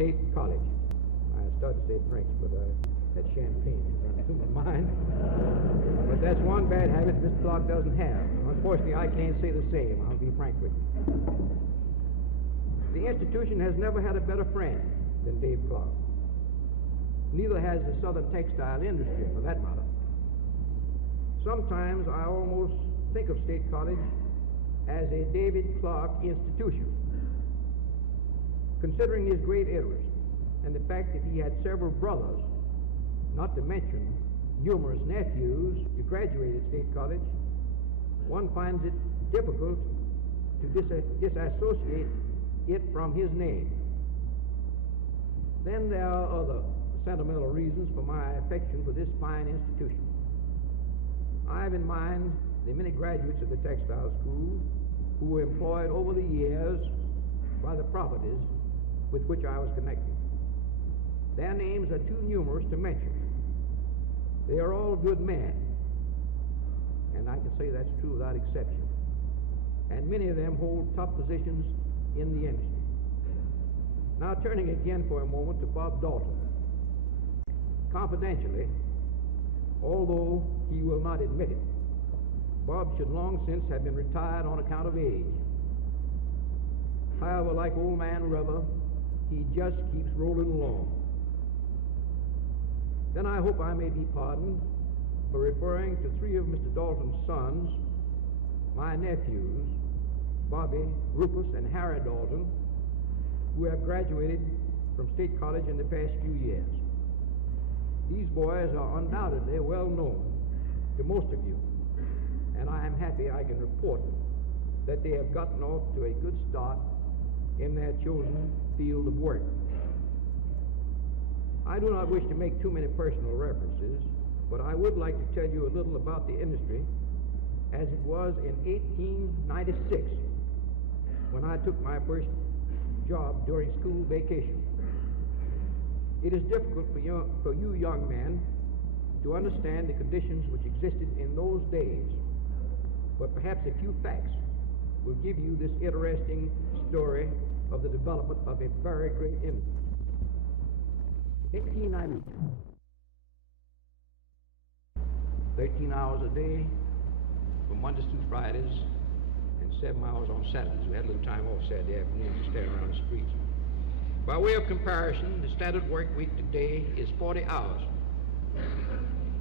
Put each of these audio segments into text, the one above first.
State College. I started to say drinks, but that champagne is running through my mind. But that's one bad habit Mr. Clark doesn't have. Unfortunately, I can't say the same. I'll be frank with you. The institution has never had a better friend than Dave Clark. Neither has the Southern textile industry, for that matter. Sometimes I almost think of State College as a David Clark institution. Considering his great interest and the fact that he had several brothers, not to mention numerous nephews, to graduate at State College, one finds it difficult to disassociate it from his name. Then there are other sentimental reasons for my affection for this fine institution. I have in mind the many graduates of the Textile School who were employed over the years by the properties with which I was connected. Their names are too numerous to mention. They are all good men, and I can say that's true without exception. And many of them hold top positions in the industry. Now turning again for a moment to Bob Dalton. Confidentially, although he will not admit it, Bob should long since have been retired on account of age. However, like old man Rubber, he just keeps rolling along. Then I hope I may be pardoned for referring to three of Mr. Dalton's sons, my nephews, Bobby, Rufus, and Harry Dalton, who have graduated from State College in the past few years. These boys are undoubtedly well known to most of you, and I am happy I can report that they have gotten off to a good start in their chosen field of work. I do not wish to make too many personal references, but I would like to tell you a little about the industry as it was in 1896, when I took my first job during school vacation. It is difficult for you young men to understand the conditions which existed in those days, but perhaps a few facts will give you this interesting story of the development of a very great industry. 1890, 13 hours a day from Mondays through Fridays, and 7 hours on Saturdays. We had a little time off Saturday afternoon to stand around the streets. By way of comparison, the standard work week today is 40 hours.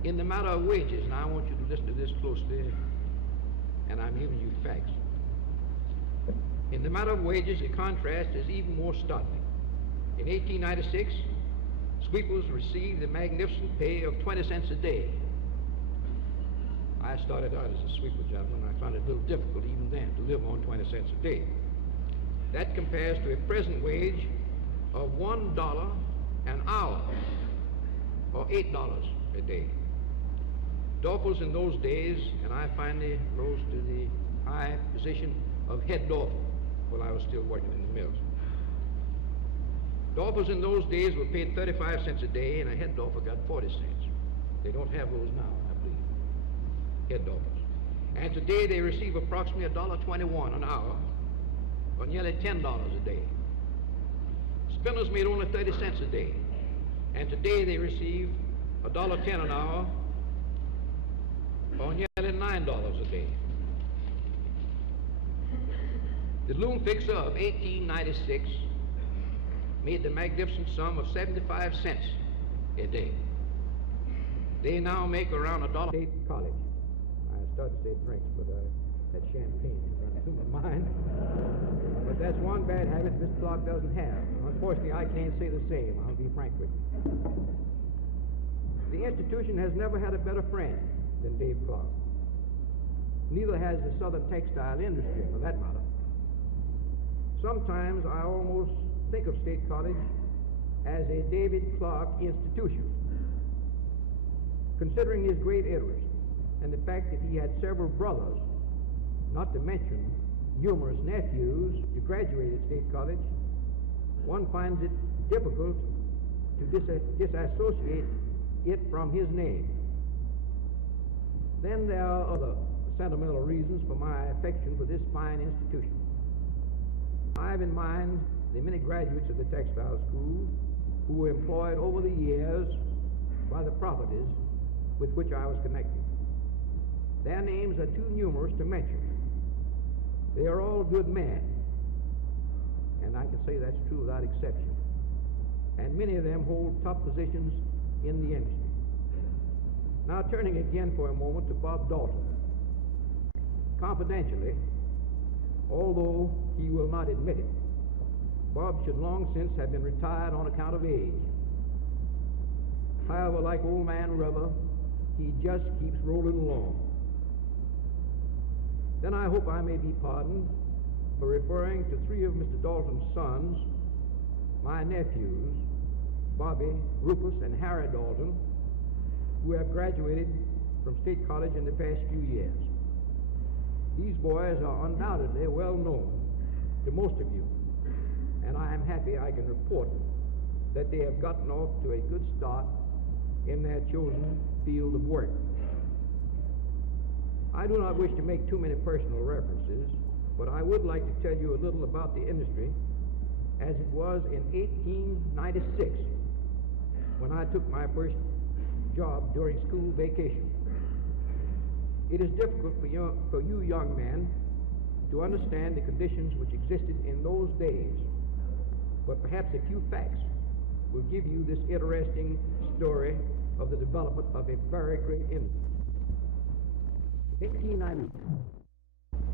In the matter of wages, now I want you to listen to this closely, and I'm giving you facts. In the matter of wages, the contrast is even more startling. In 1896, sweepers received the magnificent pay of 20 cents a day. I started out as a sweeper, gentlemen. I found it a little difficult even then to live on 20 cents a day. That compares to a present wage of $1 an hour, or $8 a day. Dorfers in those days, and I finally rose to the high position of head dorfer while I was still working in the mills. Dorfers in those days were paid 35 cents a day, and a head dorfer got 40 cents. They don't have those now, I believe, head dorfers. And today they receive approximately $1.21 an hour, or nearly $10 a day. Spinners made only 30 cents a day, and today they receive $1.10 an hour, or nearly $9 a day. The loom fixer of 1896 made the magnificent sum of 75 cents a day. They now make around $1. State College. I started to say drinks, but that champagne is running through my mind. But that's one bad habit Mr. Clark doesn't have. Unfortunately, I can't say the same. I'll be frank with you. The institution has never had a better friend than Dave Clark. Neither has the Southern textile industry, for that matter. Sometimes I almost think of State College as a David Clark institution. Considering his great interest and the fact that he had several brothers, not to mention numerous nephews, to graduate at State College, one finds it difficult to disassociate it from his name. Then there are other sentimental reasons for my affection for this fine institution. I have in mind the many graduates of the textile school who were employed over the years by the properties with which I was connected. Their names are too numerous to mention. They are all good men, and I can say that's true without exception. And many of them hold top positions in the industry. Now, turning again for a moment to Bob Dalton. Confidentially, although he will not admit it, Bob should long since have been retired on account of age. However, like old man Rubber, he just keeps rolling along. Then I hope I may be pardoned for referring to three of Mr. Dalton's sons, my nephews, Bobby, Rufus, and Harry Dalton, who have graduated from State College in the past few years. These boys are undoubtedly well known to most of you, and I am happy I can report that they have gotten off to a good start in their chosen field of work. I do not wish to make too many personal references, but I would like to tell you a little about the industry as it was in 1896, when I took my first job during school vacation. It is difficult for you young men to understand the conditions which existed in those days, but perhaps a few facts will give you this interesting story of the development of a very great industry. 1890,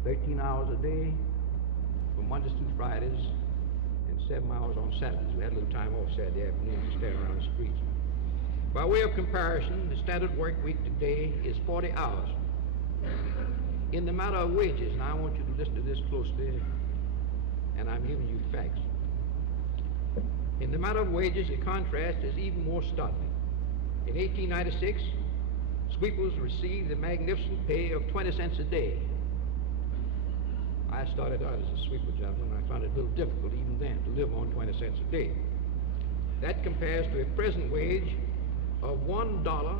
13 hours a day from Mondays through Fridays and 7 hours on Saturdays. We had a little time off Saturday afternoon to stand around the streets. By way of comparison, the standard work week today is 40 hours. In the matter of wages, and I want you to listen to this closely, and I'm giving you facts. In the matter of wages, the contrast is even more startling. In 1896, sweepers received the magnificent pay of 20 cents a day. I started out as a sweeper, gentlemen. I found it a little difficult even then to live on 20 cents a day. That compares to a present wage of $1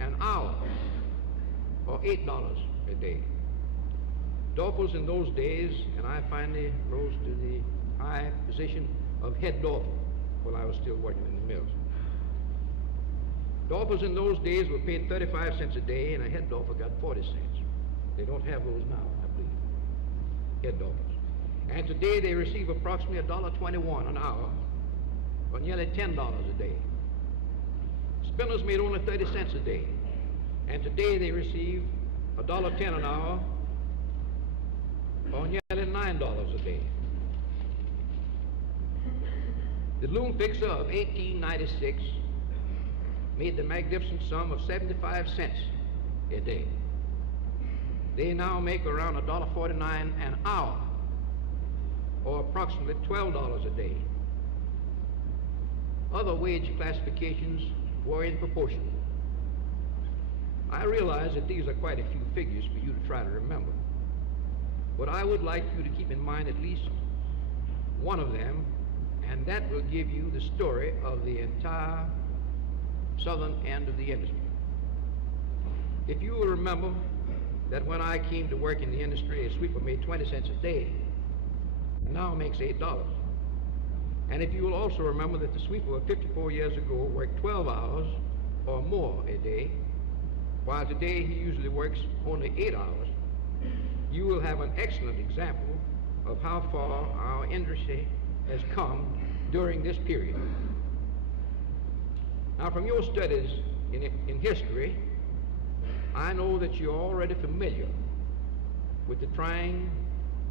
an hour, or $8 a day. Dorfers in those days, and I finally rose to the high position of head dorfer while I was still working in the mills. Dorfers in those days were paid 35 cents a day, and a head dorfer got 40 cents. They don't have those now, I believe, head dorfers. And today they receive approximately $1.21 an hour, or nearly $10 a day. Spinners made only 30 cents a day, and today they receive $1.10 an hour, or nearly $9 a day. The loom fixer of 1896 made the magnificent sum of 75 cents a day. They now make around $1.49 an hour, or approximately $12 a day. Other wage classifications were in proportion. I realize that these are quite a few figures for you to try to remember, but I would like you to keep in mind at least one of them, and that will give you the story of the entire southern end of the industry. If you will remember that when I came to work in the industry, a sweeper made 20 cents a day, and now makes $8. And if you will also remember that the sweeper of 54 years ago worked 12 hours or more a day, while today he usually works only 8 hours, you will have an excellent example of how far our industry has come during this period. Now, from your studies in history, I know that you're already familiar with the trying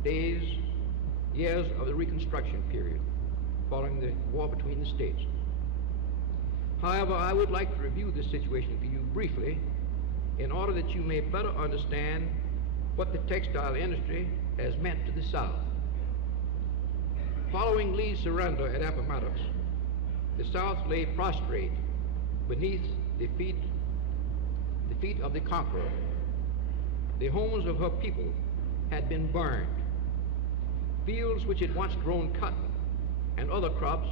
years of the Reconstruction period following the war between the states. However, I would like to review this situation for you briefly in order that you may better understand what the textile industry has meant to the South. Following Lee's surrender at Appomattox, the South lay prostrate beneath the feet of the conqueror. The homes of her people had been burned. Fields which had once grown cotton and other crops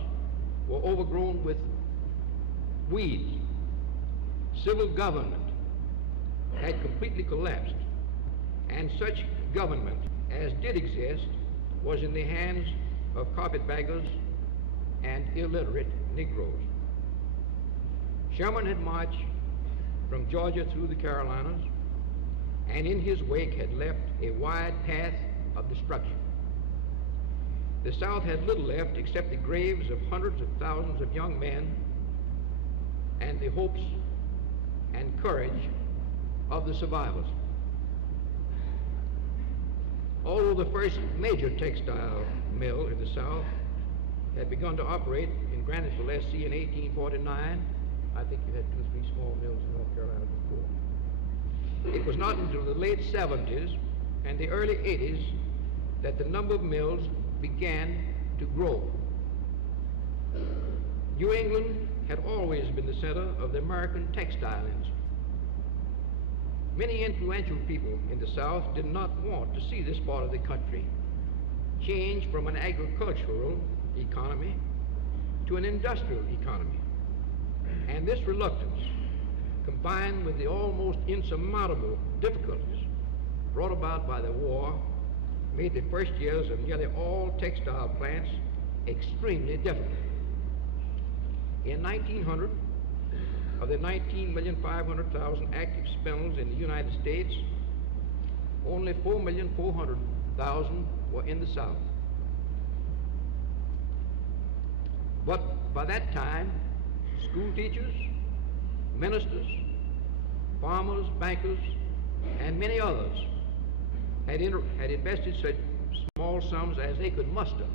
were overgrown with weeds. Civil government had completely collapsed, and such government as did exist was in the hands of carpetbaggers and illiterate Negroes. Sherman had marched from Georgia through the Carolinas, and in his wake had left a wide path of destruction. The South had little left except the graves of hundreds of thousands of young men and the hopes and courage of the survivors. Although the first major textile mill in the South had begun to operate in Graniteville, SC in 1849, I think you had 2 or 3 small mills in North Carolina before. It was not until the late 70s and the early 80s that the number of mills began to grow. New England had always been the center of the American textile industry. Many influential people in the South did not want to see this part of the country change from an agricultural economy to an industrial economy. And this reluctance, combined with the almost insurmountable difficulties brought about by the war, made the first years of nearly all textile plants extremely difficult. In 1900, of the 19,500,000 active spindles in the United States, only 4,400,000 were in the South. But by that time, school teachers, ministers, farmers, bankers, and many others had invested such small sums as they could muster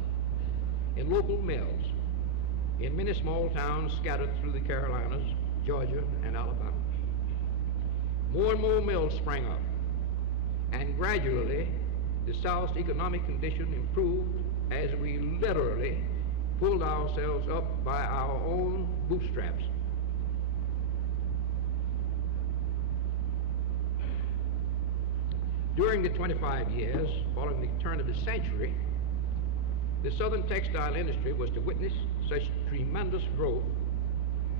in local mills in many small towns scattered through the Carolinas, Georgia, and Alabama. More and more mills sprang up, and gradually the South's economic condition improved as we literally pulled ourselves up by our own bootstraps. During the 25 years following the turn of the century, the Southern textile industry was to witness such tremendous growth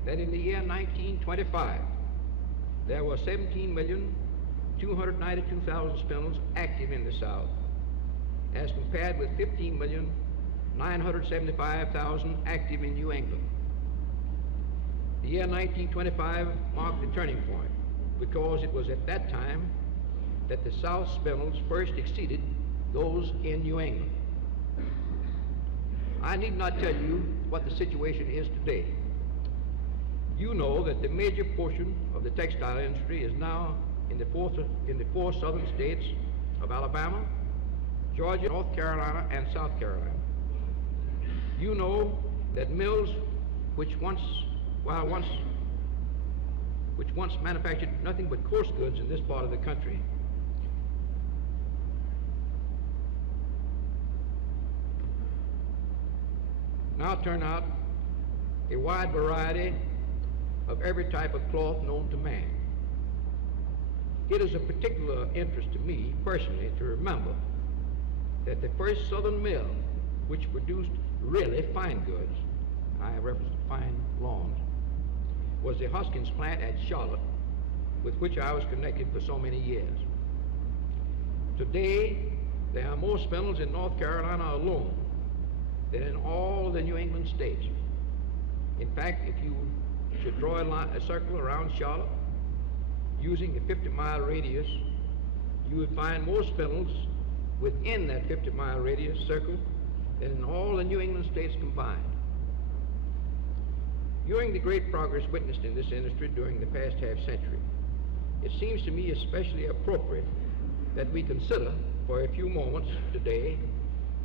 that in the year 1925, there were 17,292,000 spindles active in the South, as compared with 15,975,000 active in New England. The year 1925 marked the turning point, because it was at that time that the South spindles first exceeded those in New England. I need not tell you what the situation is today. You know that the major portion of the textile industry is now in the four southern states of Alabama, Georgia, North Carolina, and South Carolina. You know that mills which once manufactured nothing but coarse goods in this part of the country now turn out a wide variety of every type of cloth known to man. It is a particular interest to me personally to remember that the first southern mill which produced really fine goods, I have reference to fine lawns, was the Hoskins plant at Charlotte, with which I was connected for so many years. Today, there are more spindles in North Carolina alone than in all the New England states. In fact, if you should draw a circle around Charlotte using a 50-mile radius, you would find more spindles within that 50-mile radius circle than in all the New England states combined. During the great progress witnessed in this industry during the past half-century, it seems to me especially appropriate that we consider for a few moments today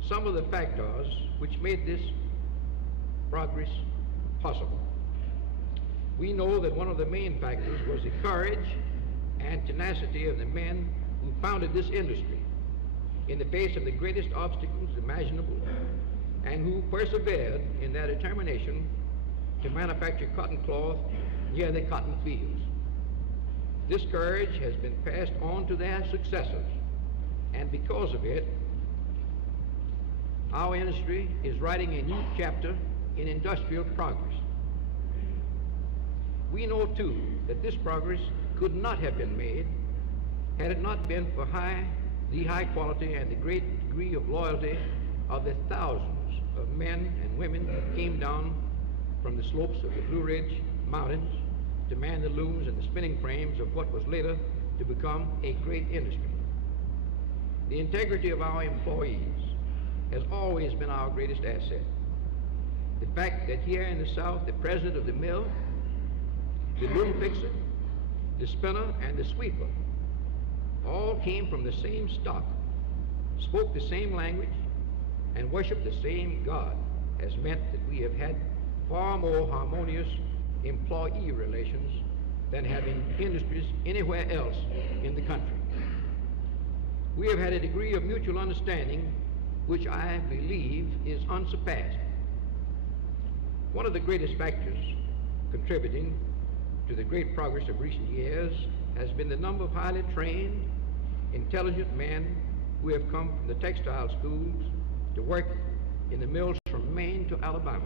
some of the factors which made this progress possible. We know that one of the main factors was the courage and tenacity of the men who founded this industry in the face of the greatest obstacles imaginable, and who persevered in their determination to manufacture cotton cloth near the cotton fields. This courage has been passed on to their successors, and because of it, our industry is writing a new chapter in industrial progress. We know, too, that this progress could not have been made had it not been for the high quality and the great degree of loyalty of the thousands of men and women that came down from the slopes of the Blue Ridge Mountains to man the looms and the spinning frames of what was later to become a great industry. The integrity of our employees has always been our greatest asset. The fact that here in the South, the president of the mill, the loom fixer, the spinner, and the sweeper all came from the same stock, spoke the same language, and worshiped the same God has meant that we have had far more harmonious employee relations than having industries anywhere else in the country. We have had a degree of mutual understanding which I believe is unsurpassed. One of the greatest factors contributing to the great progress of recent years has been the number of highly trained, intelligent men who have come from the textile schools to work in the mills from Maine to Alabama.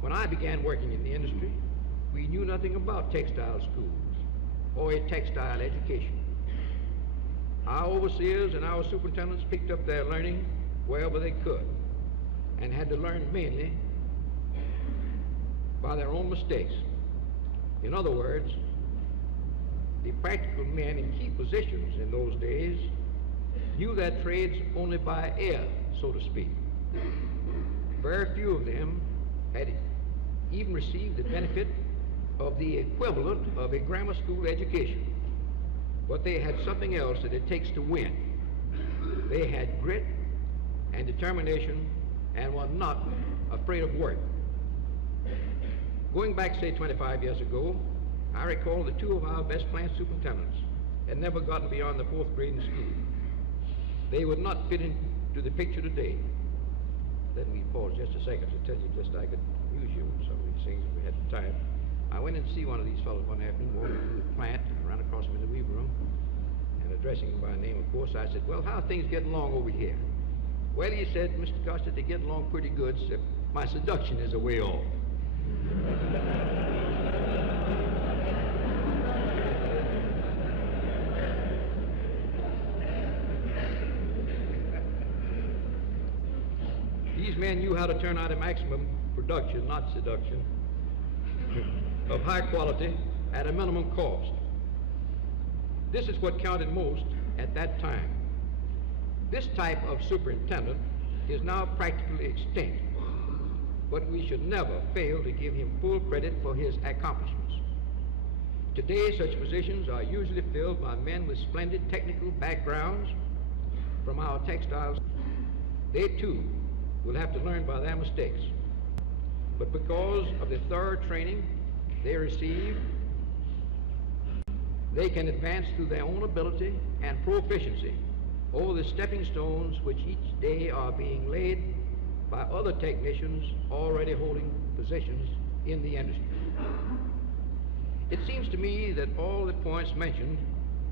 When I began working in the industry, we knew nothing about textile schools or a textile education. Our overseers and our superintendents picked up their learning wherever they could and had to learn mainly by their own mistakes. In other words, the practical men in key positions in those days knew their trades only by ear, so to speak. Very few of them had even received the benefit of the equivalent of a grammar school education. But they had something else that it takes to win. They had grit and determination and were not afraid of work. Going back, say, 25 years ago, I recall that two of our best plant superintendents had never gotten beyond the 4th grade in school. They would not fit into the picture today. Let me pause just a second to tell you just I could use you with some of these things if we had the time. I went in to see one of these fellows one afternoon, walking through the plant, and ran across him in the weave room, and addressing him by name, of course, I said, "Well, how are things getting along over here?" "Well," he said, "Mr. Gossett, they get along pretty good, except my seduction is a way off." These men knew how to turn out a maximum production, not seduction, of high quality at a minimum cost. This is what counted most at that time. This type of superintendent is now practically extinct, but we should never fail to give him full credit for his accomplishments. Today, such positions are usually filled by men with splendid technical backgrounds from our textiles. They too will have to learn by their mistakes. But because of the thorough training they receive, they can advance through their own ability and proficiency over the stepping stones which each day are being laid by other technicians already holding positions in the industry. It seems to me that all the points mentioned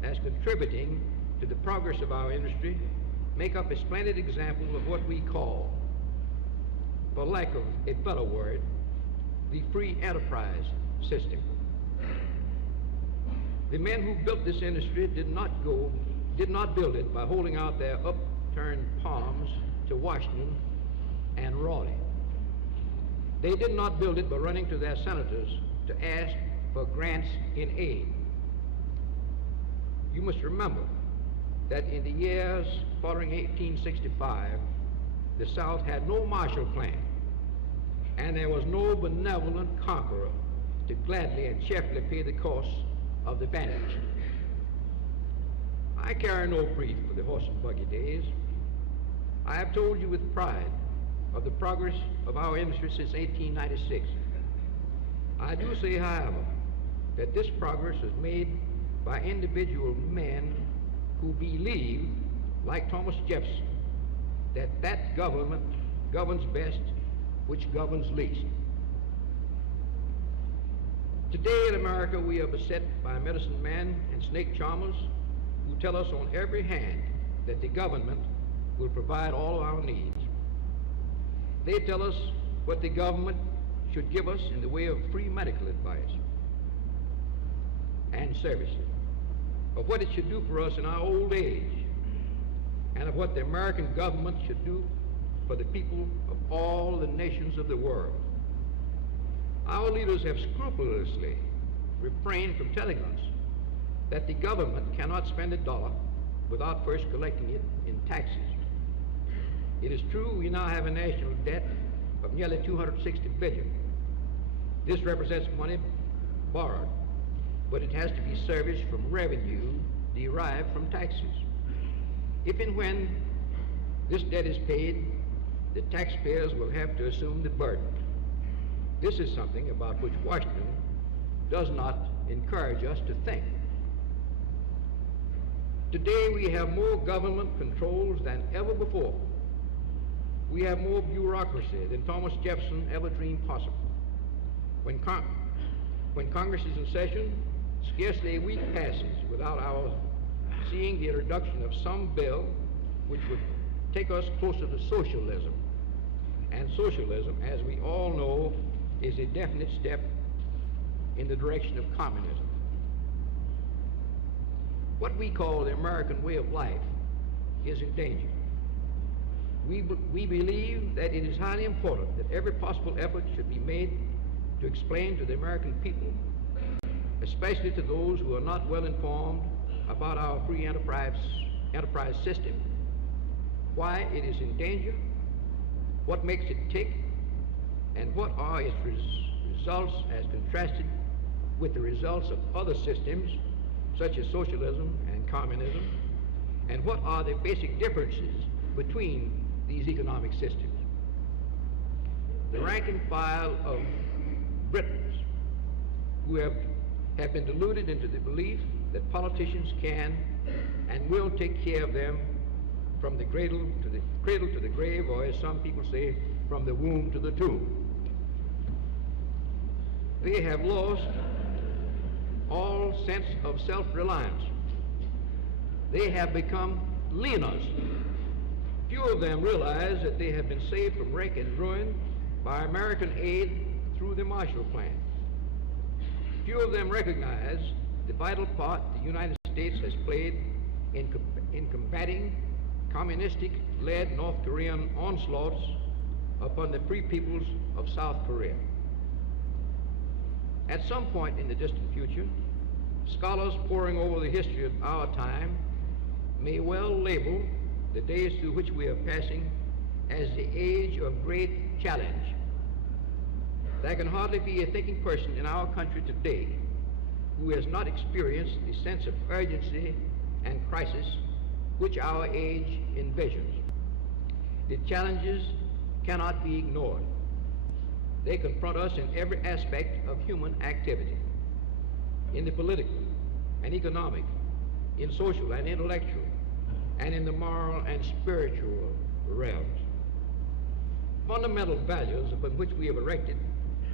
as contributing to the progress of our industry make up a splendid example of what we call, for lack of a better word, the free enterprise system. The men who built this industry did not build it by holding out their upturned palms to Washington and Raleigh. They did not build it by running to their senators to ask for grants in aid. You must remember that in the years following 1865, the South had no Marshall Plan, and there was no benevolent conqueror to gladly and cheerfully pay the costs of the vantage. I carry no brief for the horse and buggy days. I have told you with pride of the progress of our industry since 1896. I do say, however, that this progress was made by individual men who believe, like Thomas Jefferson, that that government governs best which governs least. Today in America, we are beset by medicine men and snake charmers who tell us on every hand that the government will provide all of our needs. They tell us what the government should give us in the way of free medical advice and services, of what it should do for us in our old age, and of what the American government should do for the people of all the nations of the world. Our leaders have scrupulously refrained from telling us that the government cannot spend a dollar without first collecting it in taxes. It is true we now have a national debt of nearly $260 billion. This represents money borrowed, but it has to be serviced from revenue derived from taxes. If and when this debt is paid, the taxpayers will have to assume the burden. This is something about which Washington does not encourage us to think. Today we have more government controls than ever before. We have more bureaucracy than Thomas Jefferson ever dreamed possible. When Congress is in session, scarcely a week passes without our seeing the introduction of some bill which would take us closer to socialism. And socialism, as we all know, is a definite step in the direction of communism. What we call the American way of life is in danger. We believe that it is highly important that every possible effort should be made to explain to the American people, especially to those who are not well informed about our free enterprise system, why it is in danger, what makes it tick, and what are its results as contrasted with the results of other systems such as socialism and communism, and what are the basic differences between these economic systems. The rank and file of Britons who have been deluded into the belief that politicians can and will take care of them from the cradle to the grave, or as some people say, from the womb to the tomb. They have lost all sense of self-reliance. They have become leaners. Few of them realize that they have been saved from wreck and ruin by American aid through the Marshall Plan. Few of them recognize the vital part the United States has played in combating communistic-led North Korean onslaughts upon the free peoples of South Korea. At some point in the distant future, scholars poring over the history of our time may well label the days through which we are passing as the age of great challenge. There can hardly be a thinking person in our country today who has not experienced the sense of urgency and crisis which our age envisions. The challenges cannot be ignored. They confront us in every aspect of human activity, in the political and economic, in social and intellectual, and in the moral and spiritual realms. Fundamental values upon which we have erected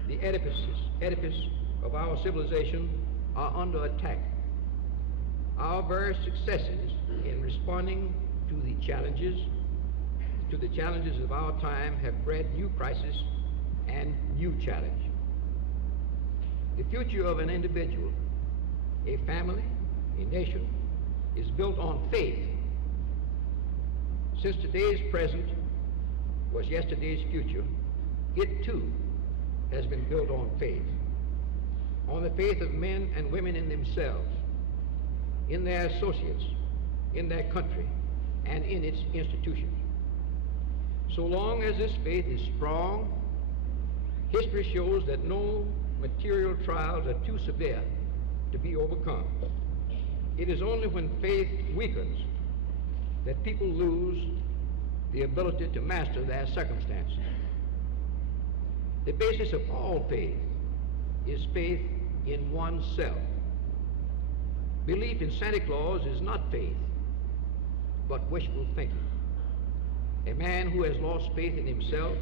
the edifice of our civilization are under attack. Our various successes in responding to the challenges of our time have bred new crisis and new challenge. The future of an individual, a family, a nation, is built on faith. Since today's present was yesterday's future, it too has been built on faith. On the faith of men and women in themselves, in their associates, in their country, and in its institutions. So long as this faith is strong, history shows that no material trials are too severe to be overcome. It is only when faith weakens that people lose the ability to master their circumstances. The basis of all faith is faith in oneself. Belief in Santa Claus is not faith, but wishful thinking. A man who has lost faith in himself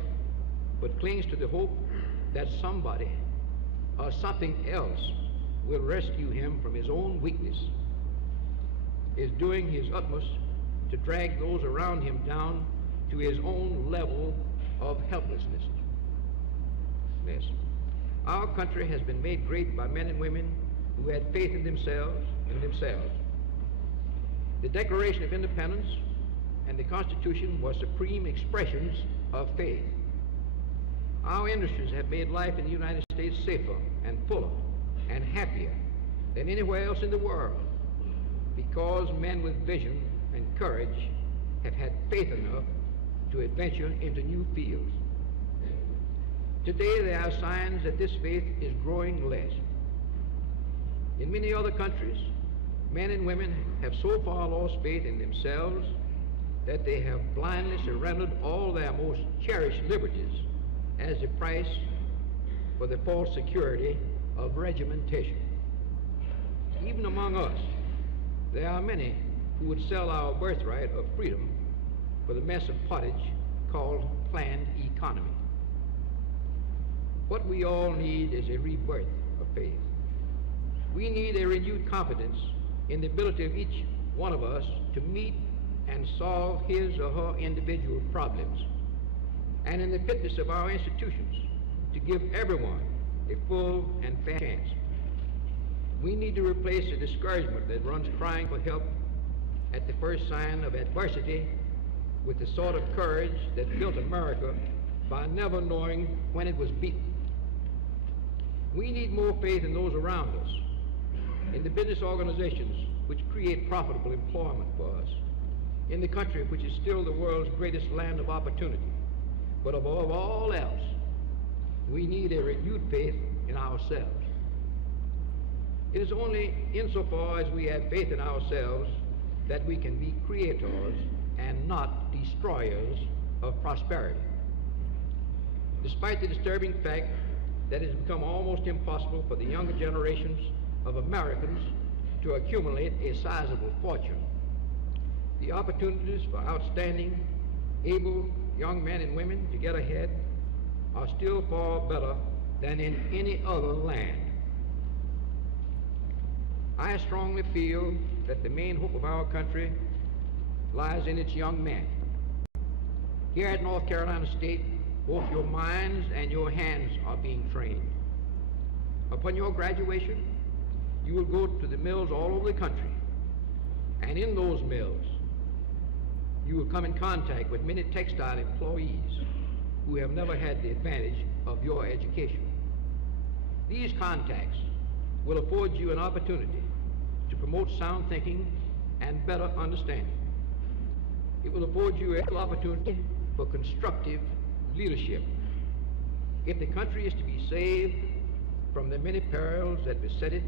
but clings to the hope that somebody or something else will rescue him from his own weakness is doing his utmost to drag those around him down to his own level of helplessness. Yes. Our country has been made great by men and women who had faith in themselves. The Declaration of Independence and the Constitution were supreme expressions of faith. Our industries have made life in the United States safer and fuller and happier than anywhere else in the world, because men with vision and courage have had faith enough to adventure into new fields. Today there are signs that this faith is growing less. In many other countries, men and women have so far lost faith in themselves that they have blindly surrendered all their most cherished liberties as the price for the false security of regimentation. Even among us, there are many who would sell our birthright of freedom for the mess of pottage called planned economy. What we all need is a rebirth of faith. We need a renewed confidence in the ability of each one of us to meet and solve his or her individual problems, and in the fitness of our institutions to give everyone a full and fair chance. We need to replace the discouragement that runs crying for help at the first sign of adversity with the sort of courage that built America by never knowing when it was beaten. We need more faith in those around us, in the business organizations which create profitable employment for us, in the country which is still the world's greatest land of opportunity. But above all else, we need a renewed faith in ourselves. It is only insofar as we have faith in ourselves that we can be creators and not destroyers of prosperity. Despite the disturbing fact that it has become almost impossible for the younger generations of Americans to accumulate a sizable fortune, the opportunities for outstanding, able young men and women to get ahead are still far better than in any other land. I strongly feel that the main hope of our country lies in its young men. Here at North Carolina State, both your minds and your hands are being trained. Upon your graduation, you will go to the mills all over the country, and in those mills, you will come in contact with many textile employees who have never had the advantage of your education. These contacts will afford you an opportunity to promote sound thinking and better understanding. It will afford you an opportunity for constructive leadership. If the country is to be saved from the many perils that beset it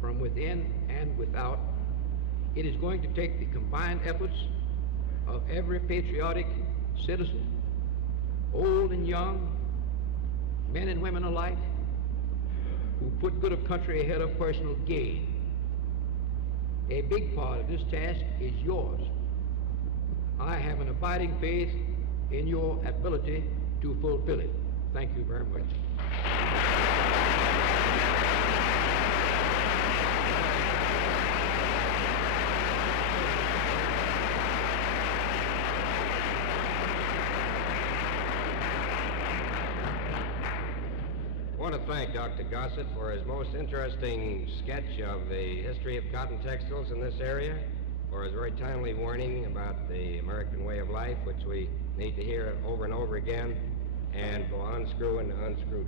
from within and without, it is going to take the combined efforts of every patriotic citizen, old and young, men and women alike, who put good of country ahead of personal gain. A big part of this task is yours. I have an abiding faith in your ability to fulfill it. Thank you very much. I want to thank Dr. Gossett for his most interesting sketch of the history of cotton textiles in this area, for his very timely warning about the American way of life, which we need to hear over and over again, and for unscrewing the unscrewed.